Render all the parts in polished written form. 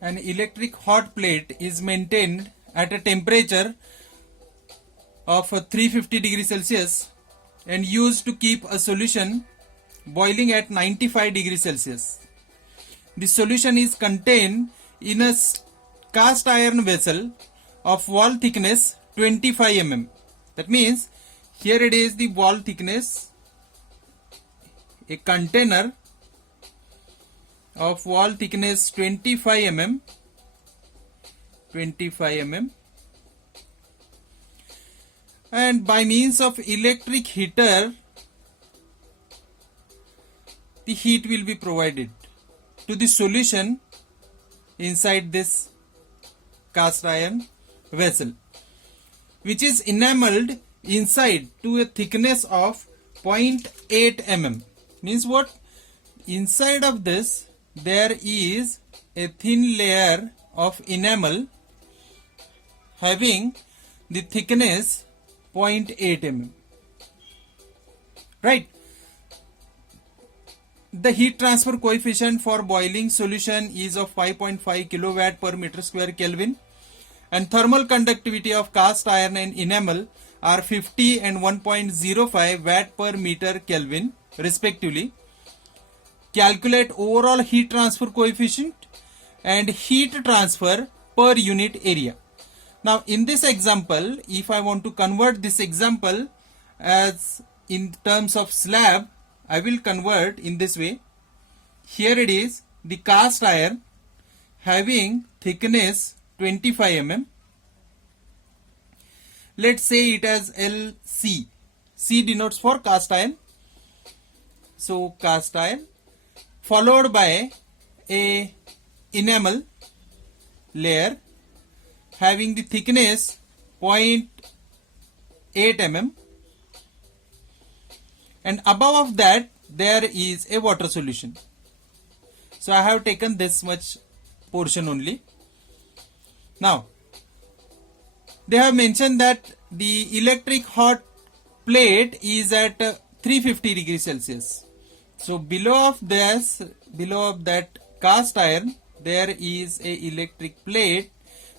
an electric hot plate is maintained at a temperature of 350 degrees Celsius and used to keep a solution boiling at 95 degrees Celsius. The solution is contained in a cast iron vessel of wall thickness 25 mm. That means here it is the wall thickness, a container of wall thickness 25 mm, and by means of electric heater the heat will be provided to the solution inside this cast iron vessel, which is enameled inside to a thickness of 0.8 mm. Means what? Inside of this there is a thin layer of enamel having the thickness 0.8 mm. Right? The heat transfer coefficient for boiling solution is of 5.5 kilowatt per meter square Kelvin, and thermal conductivity of cast iron and enamel are 50 and 1.05 watt per meter Kelvin respectively. Calculate overall heat transfer coefficient and heat transfer per unit area. Now in this example, if I want to convert this example as in terms of slab, I will convert in this way. Here it is the cast iron having thickness 25 mm. Let's say it as LC. C denotes for cast iron. So cast iron followed by a enamel layer having the thickness 0.8 mm, and above of that there is a water solution. So I have taken this much portion only. Now they have mentioned that the electric hot plate is at 350 degrees Celsius. So below of that cast iron there is a electric plate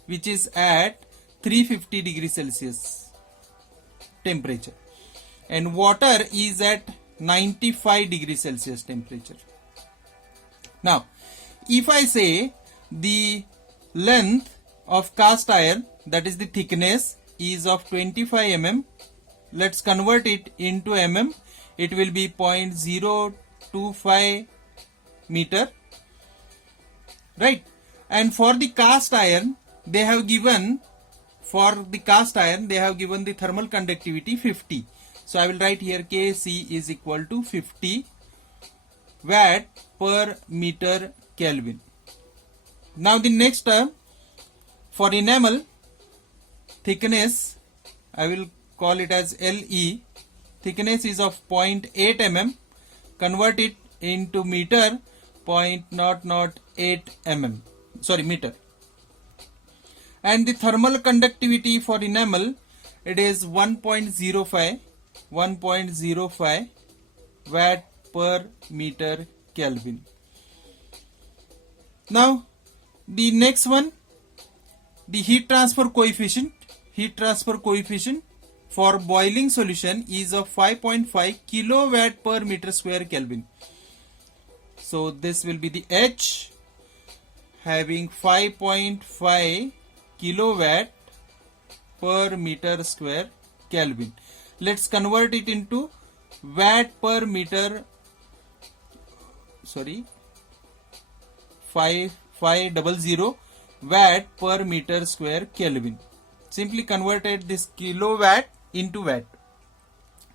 which is at 350 degrees Celsius temperature, and water is at 95 degrees Celsius temperature. Now if I say the length of cast iron, that is the thickness, is of 25 mm, let's convert it into mm. It will be 0.025 meter, right? And for the cast iron they have given the thermal conductivity 50. So I will write here Kc is equal to 50 watt per meter Kelvin. Now the next term, for enamel thickness, I will call it as Le. Thickness is of 0.8 mm. Convert it into meter, 0.008 mm. Sorry, meter. And the thermal conductivity for enamel, it is 1.05 watt per meter Kelvin. Now the next one, the heat transfer coefficient for boiling solution is of 5.5 kilowatt per meter square Kelvin. So this will be the H having 5.5 kilowatt per meter square Kelvin. Let's convert it into watt per meter, 500 watt per meter square Kelvin. Simply converted this kilowatt into watt.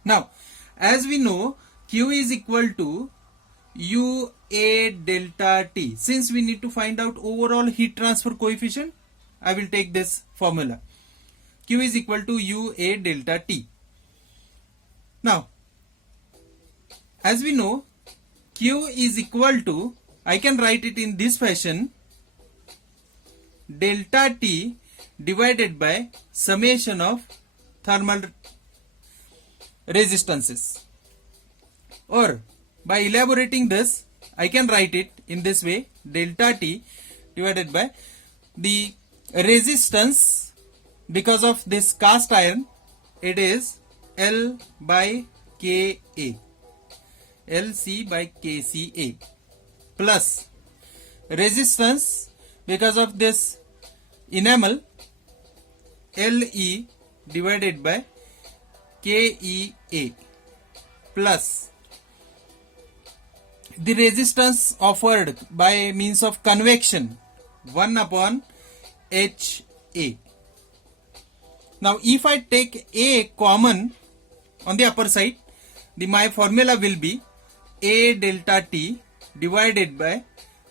Now as we know, Q is equal to UA delta T. Since we need to find out overall heat transfer coefficient, I will take this formula. Q is equal to UA delta T. Now as we know, Q is equal to, I can write it in this fashion, delta T divided by summation of thermal resistances. Or by elaborating this, I can write it in this way, delta T divided by the resistance because of this cast iron, it is L by Ka, LC by KCA, plus resistance because of this enamel, Le divided by KEA, plus the resistance offered by means of convection, 1 upon HA. Now if I take A common on the upper side, my formula will be A delta T divided by,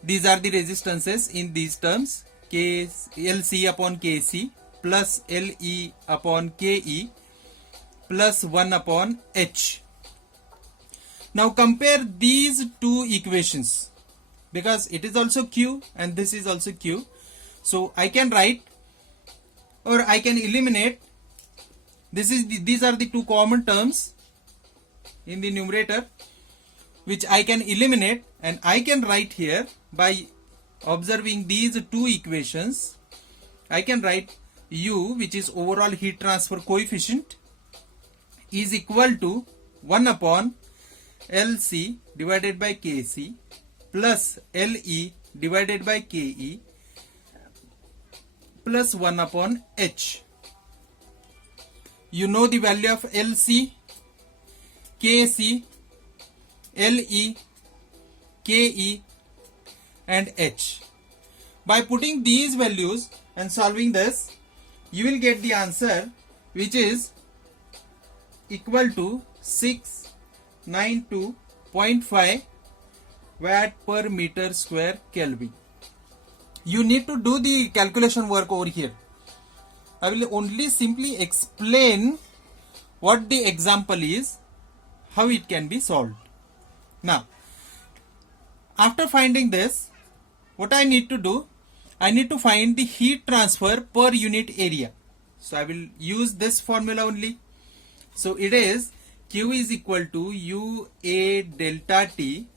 these are the resistances in these terms, LC upon KC plus LE upon KE plus 1 upon H. Now compare these two equations, because it is also Q and this is also Q. So I can write, or I can eliminate, these are the two common terms in the numerator which I can eliminate, and I can write here by observing these two equations. I can write U, which is overall heat transfer coefficient, is equal to 1 upon LC divided by KC plus LE divided by KE plus 1 upon H. You know the value of LC, KC, LE, KE and H. By putting these values and solving this, you will get the answer, which is equal to 692.5 watt per meter square Kelvin. You need to do the calculation work over here. I will only simply explain what the example is, how it can be solved. Now, after finding this, what I need to do, I need to find the heat transfer per unit area. So I will use this formula only. So it is Q is equal to UA delta T,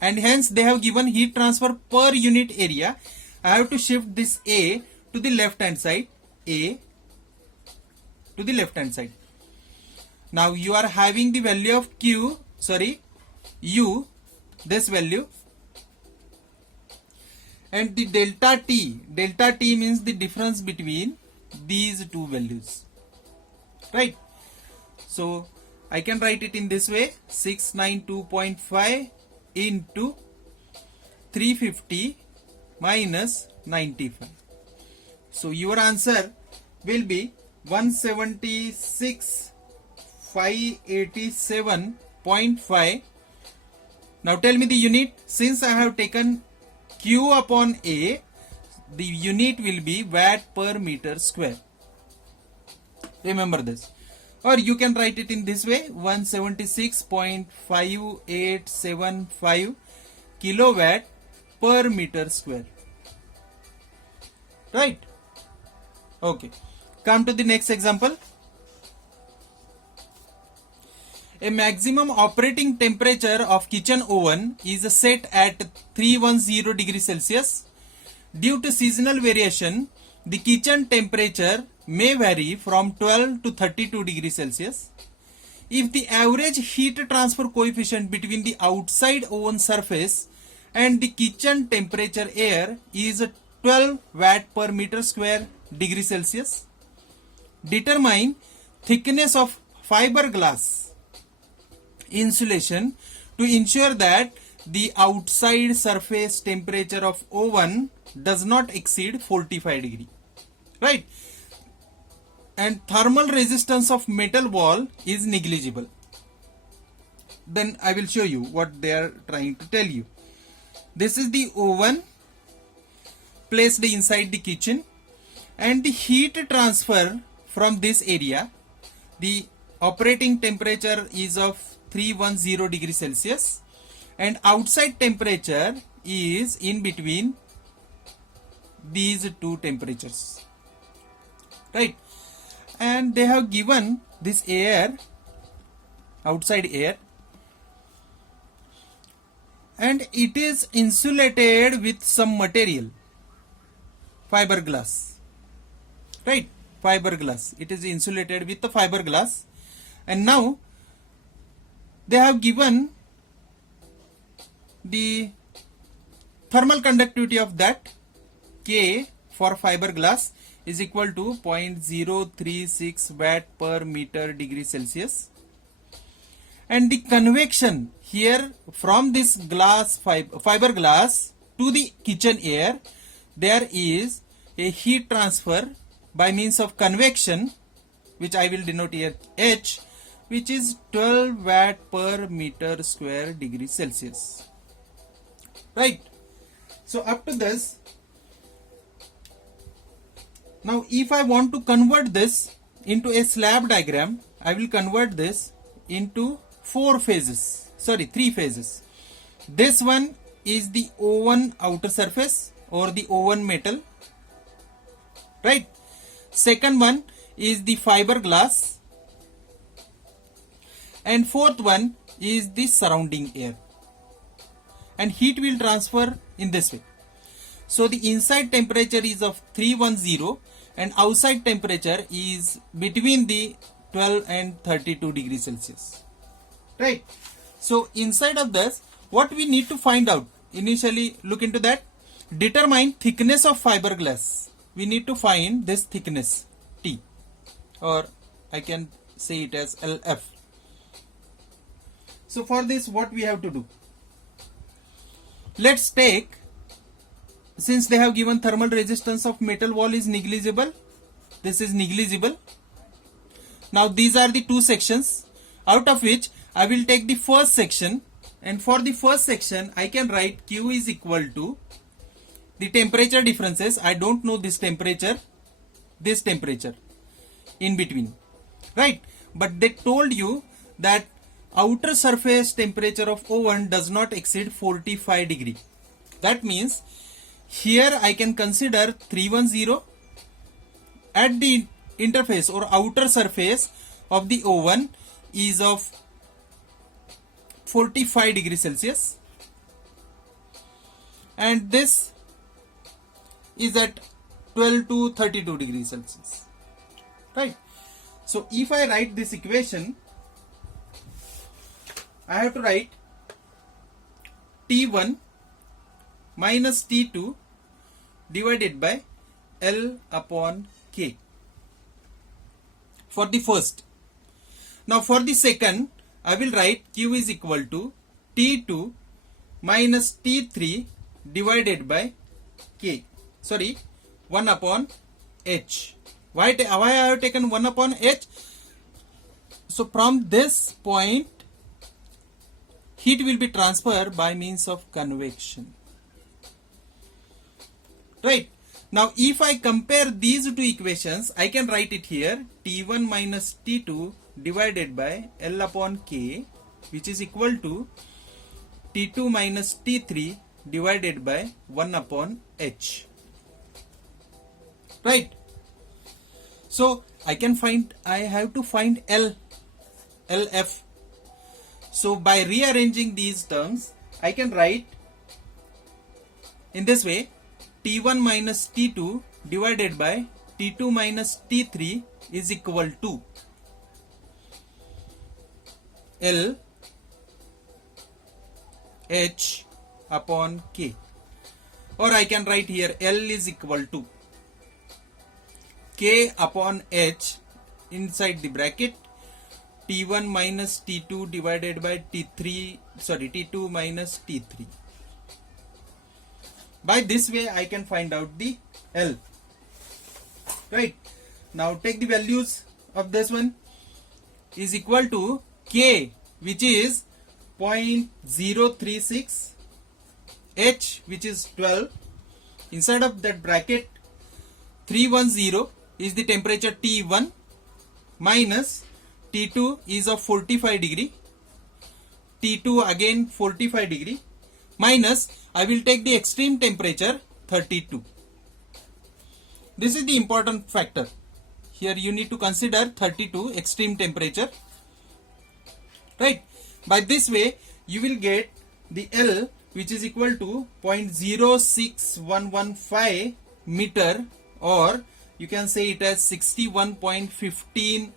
and hence they have given heat transfer per unit area. I have to shift this A to the left hand side, A to the left hand side. Now you are having the value of U, this value, and the delta T means the difference between these two values, right? So I can write it in this way, 692.5 into 350 minus 95. So your answer will be 176,587.5. Now tell me the unit. Since I have taken Q upon A, the unit will be watt per meter square. Remember this. Or you can write it in this way, 176.5875 kilowatt per meter square. Right? Okay. Come to the next example. A maximum operating temperature of kitchen oven is set at 310 degrees Celsius. Due to seasonal variation, the kitchen temperature may vary from 12 to 32 degrees Celsius. If the average heat transfer coefficient between the outside oven surface and the kitchen temperature air is 12 watt per meter square degree Celsius, determine thickness of fiberglass insulation to ensure that the outside surface temperature of oven does not exceed 45 degree, right? And thermal resistance of metal wall is negligible. Then I will show you what they are trying to tell you. This is the oven placed inside the kitchen, and the heat transfer from this area, the operating temperature is of 310 degrees Celsius and outside temperature is in between these two temperatures, right? And they have given this air, outside air, and it is insulated with some material, fiberglass, right? Fiberglass. It is insulated with the fiberglass, and now they have given the thermal conductivity of that K for fiberglass is equal to 0.036 watt per meter degree Celsius, and the convection here from this fiberglass to the kitchen air, there is a heat transfer by means of convection, which I will denote here H, which is 12 watt per meter square degree Celsius, right? So up to this, now if I want to convert this into a slab diagram, I will convert this into three phases. This one is the oven outer surface or the oven metal, right? Second one is the fiberglass, and fourth one is the surrounding air, and heat will transfer in this way. So the inside temperature is of 310 and outside temperature is between the 12 and 32 degrees Celsius, right? So inside of this, what we need to find out, initially look into that, determine thickness of fiberglass. We need to find this thickness T, or I can say it as LF. So for this, what we have to do, let's take, since they have given thermal resistance of metal wall is negligible, this is negligible. Now these are the two sections, out of which I will take the first section, and for the first section I can write Q is equal to the temperature differences. I don't know this temperature in between, right? But they told you that outer surface temperature of oven does not exceed 45 degree. That means here I can consider 310 at the interface or outer surface of the oven is of 45 degrees Celsius, and this is at 12 to 32 degrees Celsius, right? So if I write this equation, I have to write T1 minus T2 divided by L upon K for the first. Now for the second, I will write Q is equal to T2 minus T3 divided by K. 1 upon H. Why I have taken 1 upon H? So from this point, heat will be transferred by means of convection, right? Now if I compare these two equations, I can write it here, T1 minus T2 divided by L upon K, which is equal to T2 minus T3 divided by 1 upon H, right? So I have to find LF. So by rearranging these terms, I can write in this way, T1 minus T2 divided by T2 minus T3 is equal to L H upon K, or I can write here L is equal to K upon H inside the bracket T1 minus T2 divided by T2 minus T3. By this way I can find out the L, right? Now take the values of this one is equal to K, which is 0.036, H, which is 12, inside of that bracket 310 is the temperature T1 minus T2 is of 45 degree, T2 again 45 degree, minus I will take the extreme temperature 32. This is the important factor. Here you need to consider 32 extreme temperature, right? By this way you will get the L which is equal to 0.06115 meter, or you can say it as 61.15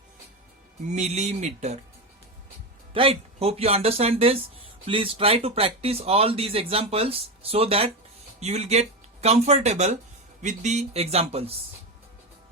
millimeter. Right? Hope you understand this. Please try to practice all these examples so that you will get comfortable with the examples.